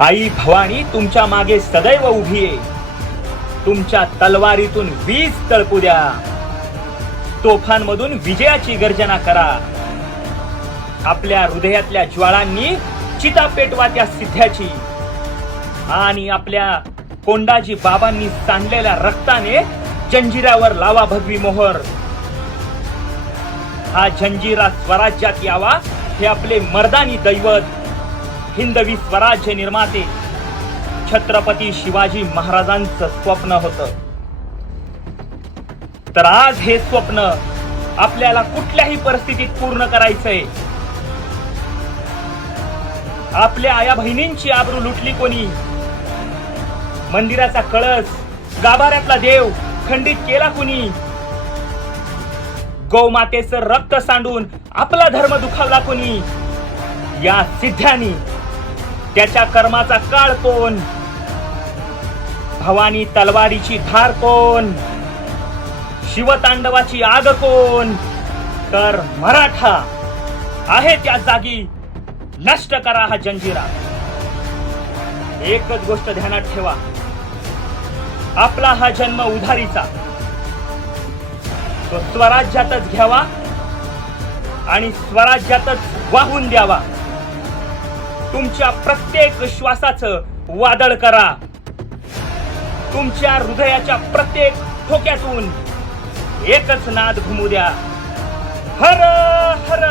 आई भवानी तुमच्या मागे सदैव उभी आहे. तुमच्या तलवारीतून वीज तळपू द्या. तोफांमधून विजयाची गर्जना करा. आपल्या हृदयातल्या ज्वाळांनी चिता पेटवा त्या सिद्ध्याची. आणि आपल्या कोंडाजी बाबांनी सांडलेल्या रक्ताने जंजिरावर लावा भगवी मोहर. हा जंजिरा स्वराज्यात यावा हे आपले मर्दानी दैवत, हिंदवी स्वराज्य निर्माते छत्रपती शिवाजी महाराजांचं स्वप्न होतं. तर आज हे स्वप्न आपल्याला कुठल्याही परिस्थितीत पूर्ण करायचंय. आपल्या आया बहिणींची आबरू लुटली कोणी? मंदिराचा कळस, गाभाऱ्यातला देव खंडित केला कुणी? गौमातेचं रक्त सांडून आपला धर्म दुखावला कोणी? या सिद्ध्यानी. त्याच्या कर्माचा काळ कोण? भवानी तलवारीची धार कोण? शिवतांडवाची आग कोण? तर मराठा आहे त्या जागी. नष्ट करा हा जंजिरा. एकच गोष्ट ध्यानात ठेवा, आपला हा जन्म उधारीचा. तो स्वराज्यातच घ्यावा आणि स्वराज्यातच वाहून द्यावा. तुमच्या प्रत्येक श्वासाचं वादळ करा. तुमच्या हृदयाच्या प्रत्येक ठोक्यातून एकच नाद घुमू द्या. हर हर